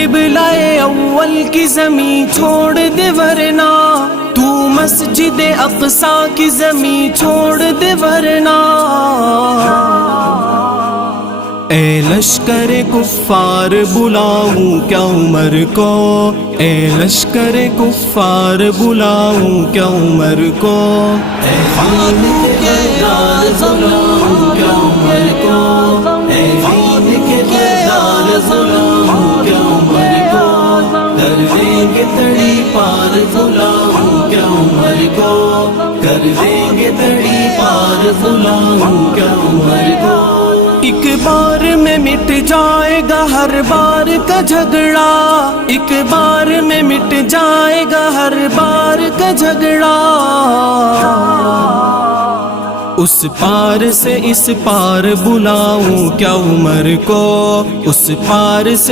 क़िबला-ए अव्वल की ज़मीं छोड़ दे वरना, तू मस्जिद अक़सा की ज़मीं छोड़ दे वरना। ए लश्कर कुफ़ार बुलाऊं क्या उमर को, ए लश्कर कुफ़ार बुलाऊं क्या उमर को। ए खान के दार बुलाऊं क्या उमर को, ए खान के दार बुलाऊं क्या उमर को। कर देंगे तड़ी पार बुलाऊं क्या उमर को, कर देंगे तड़ी पार बुलाऊं क्या उमर को। एक बार में मिट जाएगा हर बार का झगड़ा, एक बार में मिट जाएगा हर बार का झगड़ा। उस पार से इस पार बुलाऊं क्या उमर को, उस पार से